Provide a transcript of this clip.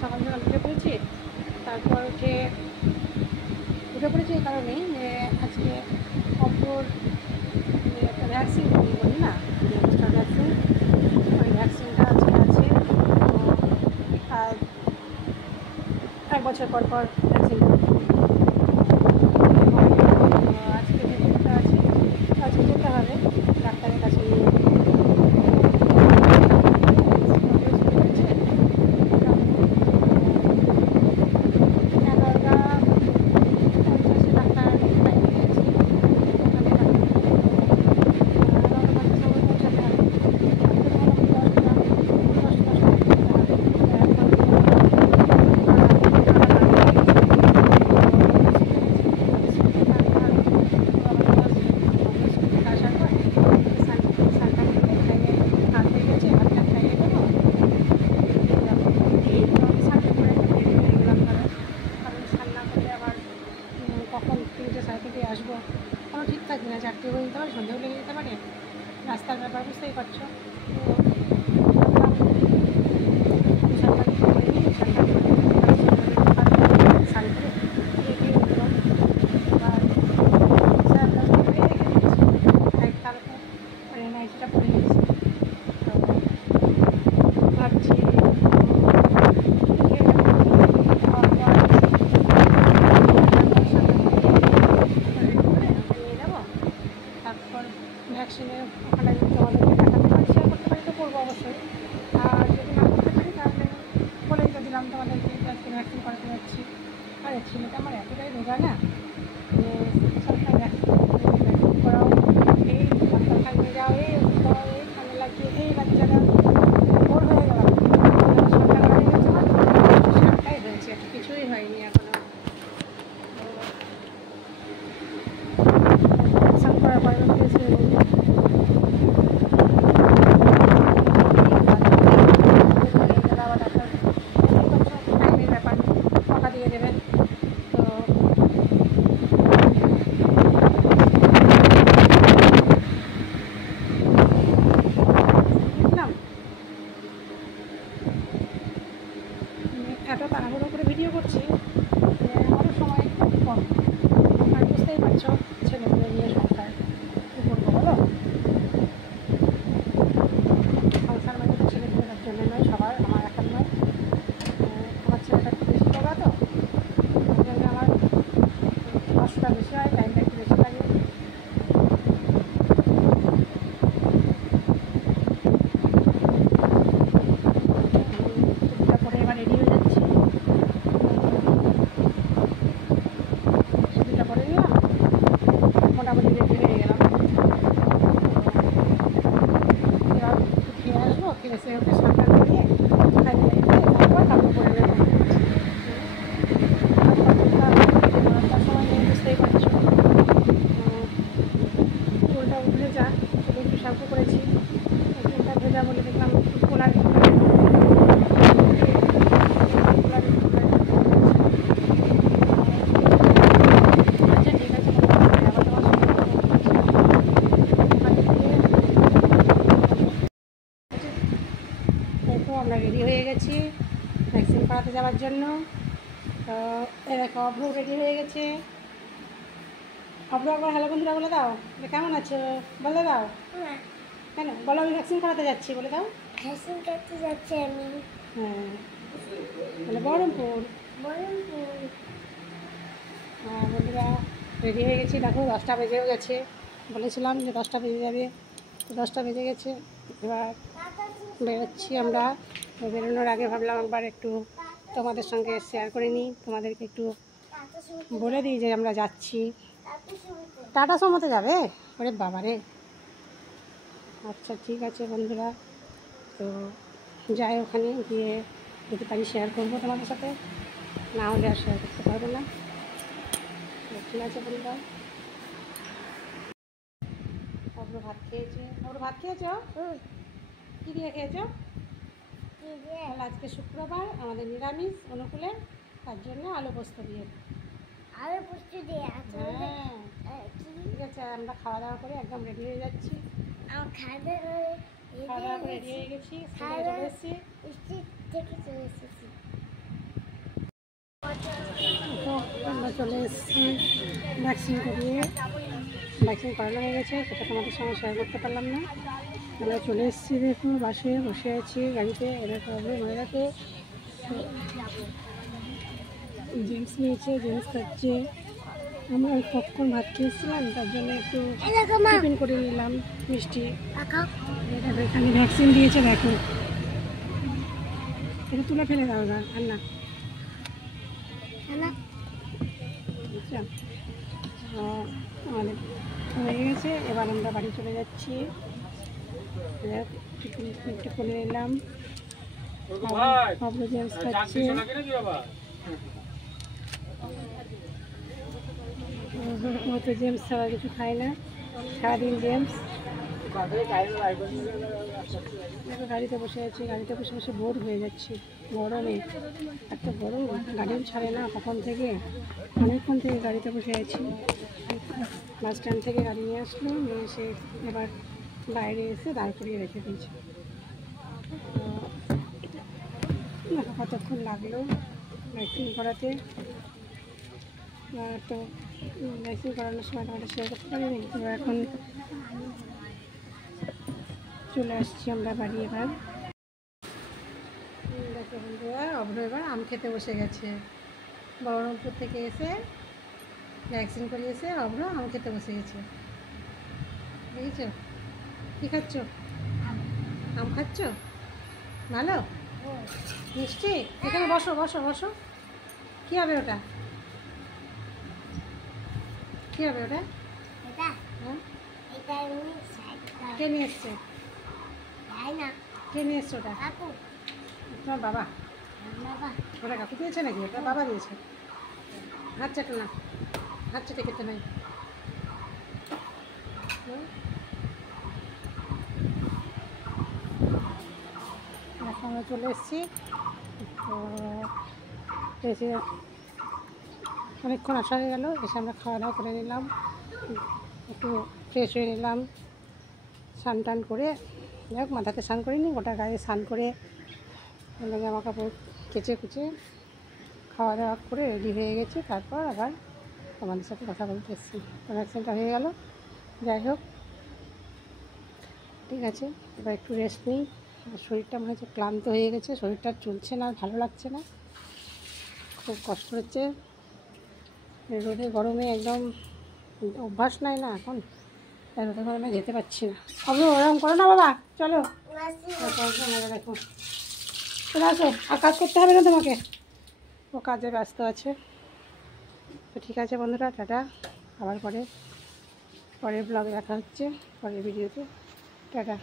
সকাল সকাল উঠে পড়েছি। তারপর উঠে পড়েছি এই কারণেই যে আজকে অপর একটা ভ্যাকসিন বলি না, যে বুস্টার ভ্যাকসিন, ওই ভ্যাকসিনটা আজকে আছে। তো আর 1 বছর পর পর ভ্যাকসিন আজকে যে ডেটটা আছে আজকে যেতে হবে ডাক্তারের কাছে নিয়ে। কখন 3টে সাড়ে 3টে আসবো কোনো ঠিক থাকবে না, 4টে হয়ে যেতে পারে, সন্ধ্যেও লেগে যেতে পারে, রাস্তার ব্যাপার বুঝতেই পারছো। নাইটটা পরে গেছি, ভাবছি ভ্যাকসিনের ওখানে যদি তোমাদেরকে দেখাতে পারি, শেয়ার করতে পারি তো করবো অবশ্যই। আর যদি না করতে পারি তাহলে বলেই তো দিলাম তোমাদেরকে আজকে ভ্যাকসিন করাতে যাচ্ছি। আর ছেলেটা আমার এতটাই রোগা না, সবসময় ভ্যাকসিন করাও, এই ডাক্তার খাইয়ে যাও, এই ওষুধ দাও, এই ঠান্ডা লাগছে, এই বাচ্চারা বোর হয়ে গেলাম। সন্ধ্যাবেলা হয়ে গেছে, 7টাই হয়েছে, কিছুই হয়নি এখনও। ভ্যাকসিন করার পরে দিয়ে দেবেন। তো এত তাড়াহুড়ো করে ভিডিও করছি যে আমারও সময় খুব কম, আর বুঝতেই পারছো ছেলেমেয়ে নিয়ে সংসার কী করবো বলো। সংসার মানে তো ছেলেমেয়ের জন্য নয়, সবার, আমার একার নয়। আমার ছেলেটা একটু বেশি রোগা, তো ওই জন্য আমার কষ্টটা বেশি হয়, টাইমটা একটু বেশি লাগে। ছুটিটা পরে এবার রেডি হয়ে যাচ্ছি, ছুটিটা পরে নিলাম, মোটামুটি রেডি হয়ে গেলাম। এবার খেয়ে আসবো, খেয়ে এসে ওকে সাঁতার করিয়ে খাইয়ে তারপর কাপড় পরে নেবো। তার সময় নিয়ে বুঝতেই পারছো, চুলটা ভেজা, চুলে একটু শ্যাম্পু করেছি, চুলটা ভেজা বলে দেখলাম কোলার আমরা রেডি হয়ে গেছি ভ্যাকসিন করাতে যাওয়ার জন্য। তো এ দেখো অভ্র রেডি হয়ে গেছে। অভ্র একবার হ্যালো বন্ধুরা বলে দাও, কেমন আছো বলে দাও। কেন বলো, আমি ভ্যাকসিন করাতে যাচ্ছি বলে দাও। ভ্যাকসিন করতে যাচ্ছি আমি। হ্যাঁ মানে বহরমপুর। হ্যাঁ বন্ধুরা রেডি হয়ে গেছি, দেখো 10টা বেজেও গেছে, বলেছিলাম যে 10টা বেজে যাবে, তো 10টা বেজে গেছে। এবার বেরোচ্ছি আমরা। তো বেরোনোর আগে ভাবলাম একবার একটু তোমাদের সঙ্গে শেয়ার করে নিই, তোমাদেরকে একটু বলে দিই যে আমরা যাচ্ছি। টাটা সমতে যাবে? ওরে বাবারে, আচ্ছা ঠিক আছে বন্ধুরা। তো যাই, ওখানে গিয়ে যদি পারি শেয়ার করবো তোমাদের সাথে, না হলে আর শেয়ার করতে পারবো না। ঠিক আছে বন্ধুরা। ওগুলো ভাত খেয়েছে, ওগুলো ভাত খেয়েছ? কী দিয়ে খেয়েছ? তাহলে আজকে শুক্রবার, আমাদের নিরামিষ অনুকূলে, তার জন্য আলু পোস্ত দিয়ে। আলু পোস্ত দিয়ে? হ্যাঁ ঠিক আছে, আমরা খাওয়া দাওয়া করে একদম রেডি হয়ে যাচ্ছি। খাওয়া দাওয়া করে রেডি হয়ে গেছি, চলে এসেছি। থেকে চলে এসেছি। চলে এসেছি ভ্যাকসিন করিয়ে। ভ্যাকসিন করানো হয়ে গেছে, সেটা তোমাদের সঙ্গে শেয়ার করতে পারলাম না। আমরা চলে এসেছি, দেখো বাসে বসে আছি গাড়িতে। এরকম হবে মনে রাখে। জেমস নিয়েছে, জেমস খাচ্ছে। আমরা ওই পপকর্ন ভাত খেয়েছিলাম, তার জন্য একটু টিফিন করে নিলাম মিষ্টি। দেখো এখানে ভ্যাকসিন দিয়েছে, দেখো এটা তুলে ফেলে দাও না আর না। বুঝছো? আমাদের হয়ে গেছে, এবার আমরা বাড়ি চলে যাচ্ছি। টিফিন একটু করে নিলাম। বাবলু জেমস খাচ্ছে। ও তো জেমস ছাড়া কিছু খায় না, সারাদিন জেমস। গাড়িতে বসে আছি, গাড়িতে বসে বসে বোর হয়ে যাচ্ছি গরমে। এত গরম, গাড়িও ছাড়ে না কখন থেকে, অনেকক্ষণ থেকে গাড়িতে বসে আছি। বাস স্ট্যান্ড থেকে গাড়ি নিয়ে আসলো, নিয়ে এসে এবার বাইরে এসে দাঁড় করিয়ে রেখে দিয়েছে। দেখো কতক্ষণ লাগলো ভ্যাকসিন করাতে। তো ভ্যাকসিন করানোর সময় তোমাদের শেয়ার করতে পারিনি। তো এখন চলে আসছি আমরা বাড়ি। এবার দেখো বন্ধুরা, অভ্র এবার আম খেতে বসে গেছে। বহরমপুর থেকে এসে ভ্যাকসিন করিয়েছে, অভ্র আম খেতে বসে গেছে। দেখেছো? কী খাচ্ছ? আম খাচ্ছ? ভালো মিষ্টি? এখানে বসো বসো বসো। কী হবে ওটা? কী হবে ওটা? হ্যাঁ, কে নিয়ে এসছে? কে নিয়ে এসছে ওটা? তোমার বাবা? ওটা কাকু দিয়েছে নাকি? ওটা বাবা দিয়েছে। হাত চাটে না, হাত চাটে খেতে নাই। এখন আমরা চলে এসেছি। তো এসে অনেকক্ষণ আসা হয়ে গেল, এসে আমরা খাওয়া দাওয়া করে নিলাম, একটু ফ্রেশ হয়ে নিলাম, স্নান টান করে। যাই হোক, মাথাতে স্নান করিনি, গোটা গায়ে স্নান করে জামা কাপড় কেচে কুচে খাওয়া দাওয়া করে রেডি হয়ে গেছি। তারপর আবার তোমাদের সাথে কথা বলতে এসেছি। তো ভ্যাকসিনটা হয়ে গেল। যাই হোক, ঠিক আছে, এবার একটু রেস্ট নিই। শরীরটা মনে হচ্ছে ক্লান্ত হয়ে গেছে, শরীরটা চলছে না, ভালো লাগছে না, খুব কষ্ট হচ্ছে। রোদে গরমে একদম অভ্যাস নাই না এখন, তাই রোদে গরমে যেতে পারছি না। আপনি ওরকম করো না বাবা, চলো দেখো চলে আসো। আর কাজ করতে হবে না তোমাকে, ও কাজে ব্যস্ত আছে। তো ঠিক আছে বন্ধুরা, টাটা। আবার পরের ব্লগে দেখা হচ্ছে, পরের ভিডিওতে। টাটা।